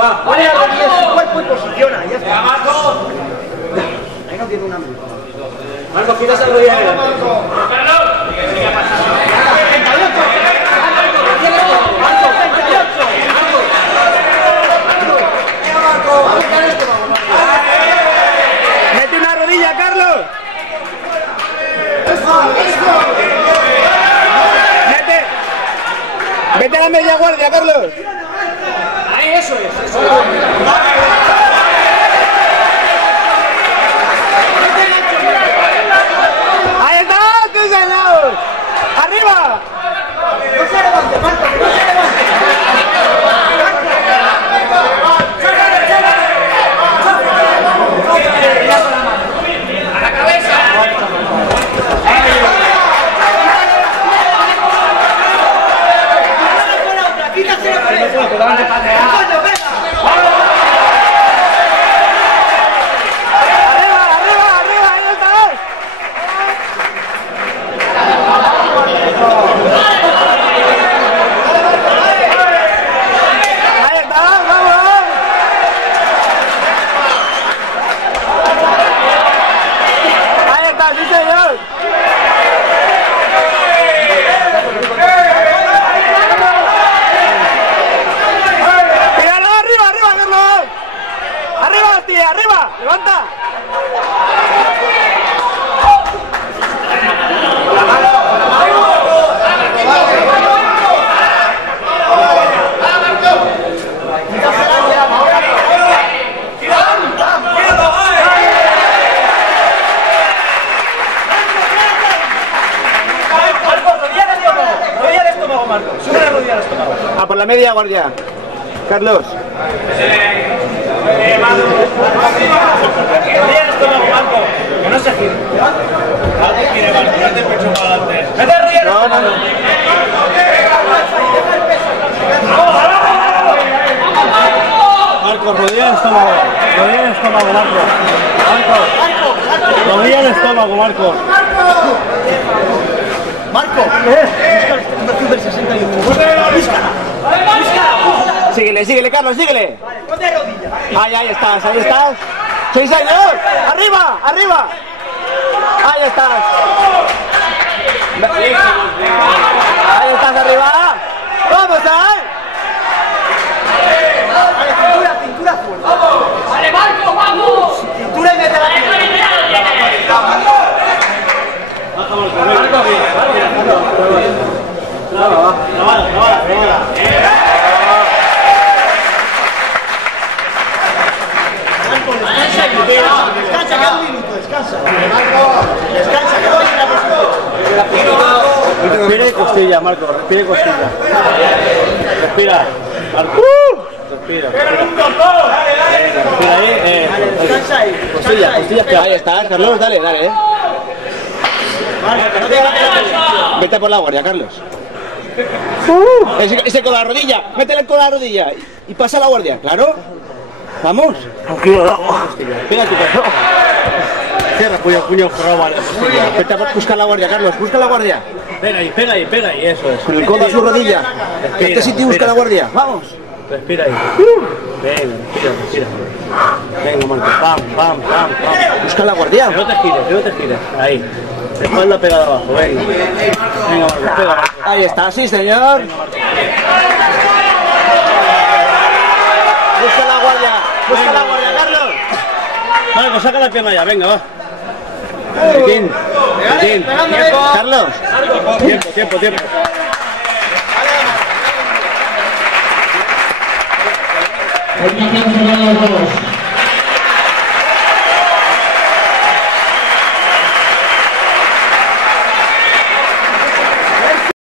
va. Pone a Rodríguez su cuerpo y posiciona. Ya está. Marco. Ahí no tiene una mano. Marco, quitas el Rodríguez. ¡Mete una rodilla, Carlos! ¡Mete! ¡Vete a la media guardia, Carlos! Ahí, eso es, eso es. ¡Ahí está! ¡Tú señor! ¡Arriba! No se levante, Marco, que no se levante. ¡A la cabeza! Quítate la cabeza. ¡Arriba! ¡Levanta! Rodilla al estómago, Marco. Sube la rodilla al estómago. A por la media guardia. Carlos. Rodilla al estómago, Marco. Que no se gire. Gire, Marco. Mete el pecho para adelante. Mete la rodilla al estómago. Marco, rodilla al estómago. Rodilla al estómago, Marco. Marco. Rodilla al estómago, Marco. Marco. Busca el 61. Búscala. Síguele, Carlos, síguele. Vale, ponte rodilla. Ahí estás. ¡Sí, señor! ¡Arriba! Ahí estás. Ahí estás arriba. ¡Vamos, Cintura fuerte. ¡Vale, Marco, vamos! Cintura y mete la pierna. Descansa, queda un minuto, descansa. Descansa, que voy a la Respira y costilla, Marco. Respira y costilla. Respira. Marco. Respira. Respira ahí. Descansa ahí. Costilla. Ahí estás, Carlos, dale. Vete por la guardia, Carlos. Ese con la rodilla, métele con la rodilla y pasa a la guardia, ¿claro? Vamos. Espera tu perro. Cierra, puño cerrado, vale. Vete a buscar la guardia, Carlos, busca la guardia. Pega ahí, eso es. Con el codo a su rodilla. Este sitio busca la guardia, vamos. Respira ahí. Venga, respira. Venga, Marco, pam. Busca la guardia. Que no te gires. Ahí. Espalda pegada abajo, venga. Venga, Marco, pega. Ahí está, sí, señor. Busca la guardia, Carlos. Marco, saca la pierna ya, venga, va. Quién. Carlos. Tiempo. Hay que hacer los dos.